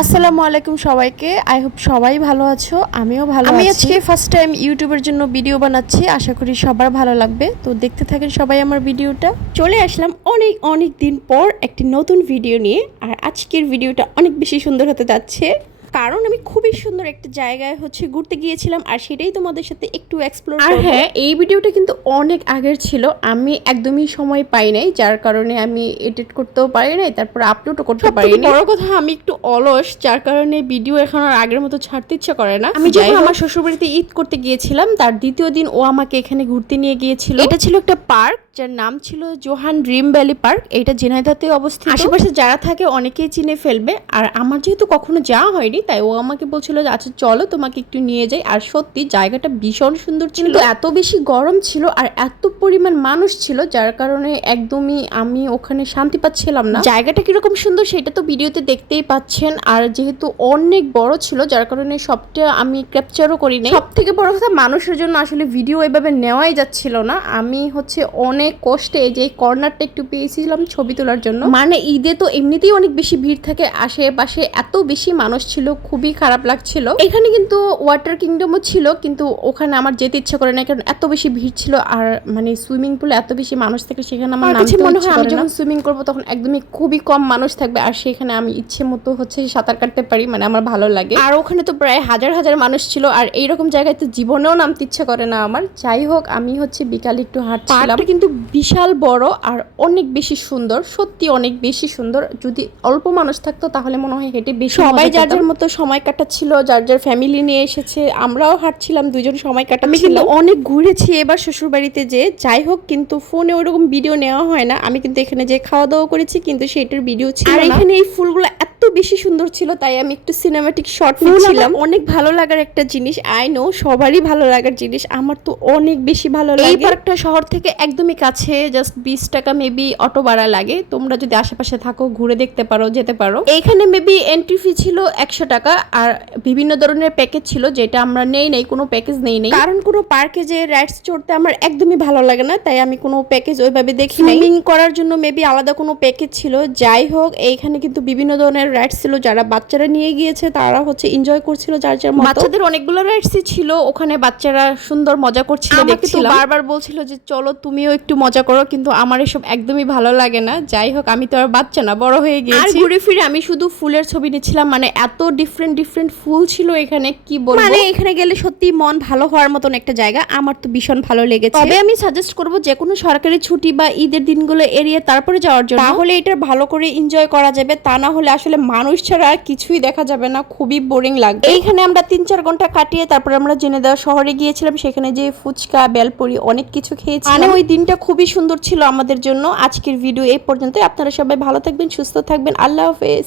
আসসালামু আলাইকুম সবাইকে। আই হোপ সবাই ভালো আছো, আমিও ভালো আছি। আমি আজকে ফার্স্ট টাইম ইউটিউবের জন্য ভিডিও বানাচ্ছি, আশা করি সবার ভালো লাগবে। তো দেখতে থাকেন সবাই আমার ভিডিওটা। চলে আসলাম অনেক অনেক দিন পর একটি নতুন ভিডিও নিয়ে, আর আজকের ভিডিওটা অনেক বেশি সুন্দর হতে যাচ্ছে, কারণ আমি খুবই সুন্দর একটা জায়গায় ঘুরতে গিয়েছিলাম, আর সেটাই তোমাদের সাথে একটু এক্সপ্লোর করব। আর হ্যাঁ, এই ভিডিওটা কিন্তু অনেক আগের ছিল, আমি একদমই সময় পাই নাই, যার কারণে আমি এডিট করতেও পারি নাই, তারপর আপলোডও করতে পারি না। বড় কথা, আমি একটু অলস, যার কারণে ভিডিও এখন আর আগের মতো ছাড়তে ইচ্ছা করে না। আমি যখন আমার শ্বশুরবাড়িতে ঈদ করতে গিয়েছিলাম, তার দ্বিতীয় দিন ও আমাকে এখানে ঘুরতে নিয়ে গিয়েছিল। এটা ছিল একটা পার্ক, যার নাম ছিল জোহান ড্রিম ভ্যালি পার্ক। এটা ঝিনাইদহতে অবস্থিত। আশেপাশে যারা থাকে অনেকেই চিনে ফেলবে, আর আমার যেহেতু কখনো যাওয়া হয়নি, তাই ও আমাকে বলছিল যে আচ্ছা চলো তোমাকে একটু নিয়ে যাই। আর সত্যি জায়গাটা ভীষণ সুন্দর ছিল, কিন্তু এত বেশি গরম ছিল আর এত পরিমাণ মানুষ ছিল, যার কারণে একদমই আমি ওখানে শান্তি পাচ্ছিলাম না। জায়গাটা কিরকম সুন্দর সেটা তো ভিডিওতে দেখতেই পাচ্ছেন, আর যেহেতু অনেক বড় ছিল, যার কারণে সবটা আমি ক্যাপচারও করি নাই। সব থেকে বড় কথা, মানুষের জন্য আসলে ভিডিও এভাবে নেওয়াই যাচ্ছিল না। আমি অনেক কষ্টে যে কর্নারটা একটু পেয়েছিলাম ছবি তোলার জন্য। মানে ঈদে তো এমনিতেই অনেক বেশি ভিড় থাকে, আশেপাশে এত বেশি মানুষ ছিল, খুবই খারাপ লাগছিল। এখানে কিন্তু ওয়াটার কিংডমও ছিল, কিন্তু ওখানে আমার যেতে ইচ্ছা করে না, কারণ এত বেশি ভিড় ছিল। আর মানে সুইমিং পুলে এত বেশি মানুষ থাকে, সেখানে আমার কাছে মনে হয় আমি যখন সুইমিং করবো তখন একদমই খুবই কম মানুষ থাকবে, আর সেখানে আমি ইচ্ছে মতো সাঁতার কাটতে পারি, মানে আমার ভালো লাগে। আর ওখানে তো প্রায় হাজার হাজার মানুষ ছিল, আর এইরকম জায়গায় তো জীবনেও নামতে ইচ্ছা করে না আমার। যাই হোক, আমি বিকালে একটু হাঁটছিলাম। কিন্তু বিশাল বড় আর অনেক বেশি সুন্দর, সত্যি অনেক বেশি সুন্দর। যদি অল্প মানুষ থাকতো তাহলে মনে হয় হেঁটে বেশি সবাই যার যার মতো সময় কাটাচ্ছিল, যার যার ফ্যামিলি নিয়ে এসেছে, আমরাও হাঁটছিলাম, দুজন সময় কাটাচ্ছিলাম। আমি কিন্তু অনেক ঘুরেছি এবার শ্বশুর বাড়িতে যে। যাই হোক, কিন্তু ফোনে ওরকম ভিডিও নেওয়া হয় না। আমি কিন্তু এখানে যে খাওয়া দাওয়া করেছি, কিন্তু সেটার ভিডিও ছিল না। আর এখানে এই ফুলগুলো এত বেশি সুন্দর ছিল, তাই আমি একটু সিনেমাটিক শট নিচ্ছিলাম। অনেক ভালো লাগার একটা জিনিস, আই নো সবারই ভালো লাগার জিনিস, আমার তো অনেক বেশি ভালো লাগে। এই পার্কটা শহর থেকে একদমই কাছে, জাস্ট 20 টাকা মেবি অটো ভাড়া লাগে। তোমরা যদি আশেপাশে থাকো ঘুরে দেখতে পারো, যেতে পারো। এইখানে মেবি এন্ট্রি ফি ছিল 100 টাকা, আর বিভিন্ন ধরনের প্যাকেজ ছিল, যেটা আমরা নেই কোনো প্যাকেজ নেই, কারণ কোনো পার্কে যে রাইডস চড়তে আমার একদমই ভালো লাগে না, তাই আমি কোনো প্যাকেজ ওইভাবে দেখি নাই। সুইমিং করার জন্য মেবি আলাদা কোনো প্যাকেজ ছিল। যাই হোক, এইখানে কিন্তু বিভিন্ন ধরনের রাইডস ছিল, যারা বাচ্চারা নিয়ে গিয়েছে তারা এনজয় করছিল যার যার মতো। বাচ্চাদের অনেকগুলো রাইডসই ছিল ওখানে, বাচ্চারা সুন্দর মজা করছিল, দেখছিলাম। বারবার বলছিল যে চলো তুমিও একটু মজা করো, কিন্তু আমার এসব একদমই ভালো লাগে না। যাই হোক, আমি তো আর বাচ্চা না, বড় হয়ে গিয়েছি। আর ঘুরে ফিরে আমি শুধু ফুলের ছবি নিচ্ছিলাম, মানে এত ডিফারেন্ট ডিফারেন্ট ফুল ছিল এখানে, কি বলবো। মানে এখানে গেলে সত্যি মন ভালো হওয়ার মতন একটা জায়গা, আমার তো ভীষণ ভালো লেগেছে। তবে আমি সাজেস্ট করব যে কোনো সরকারি ছুটি বা ঈদের দিনগুলো এড়িয়ে তারপরে যাওয়ার জন্য, তাহলে এটা ভালো করে এনজয় করা যাবে। তা না হলে আসলে মানুষ ছাড়া আর কিছুই দেখা যাবে না, খুবই বোরিং লাগবে। এইখানে আমরা 3-4 ঘন্টা কাটিয়ে তারপর আমরা ঝিনাইদহ শহরে গিয়েছিলাম, সেখানে যে ফুচকা, বেলপুরি অনেক কিছু খেয়েছি। মানে ওই দিনটা খুবই সুন্দর ছিল আমাদের জন্য। আজকের ভিডিও এই পর্যন্ত। আপনারা সবাই ভালো থাকবেন, সুস্থ থাকবেন। আল্লাহ হাফেজ।